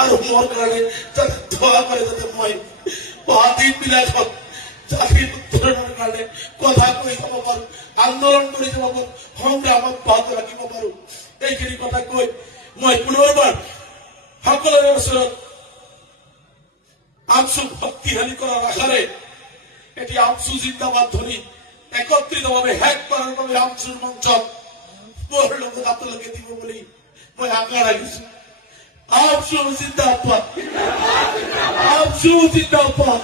আর মোর কারণে দোয়া করে যাতে মই বাদিন বিলাই হোক চাকরির উত্তরণের কারণে কথা কই যাব পারো আন্দোলন করে যাব পারো সংগ্রাম অব্যাহত রাখিব পারো এইখিনি কথা কই মই পুনৰবাৰ সকলোৰে ওচৰত আমচু শক্তিশালী কৰাৰ আশাৰে এটি আমচু জিন্দাবাদ ধ্বনি একত্ৰিতভাৱে শেষ কৰাৰ বাবে আমচুৰ মঞ্চত মোৰ লগত আপোনালোকে দিব বুলি মই আশা ৰাখিছো আমচু জিন্দাবাদ আমচু জিন্দাবাদ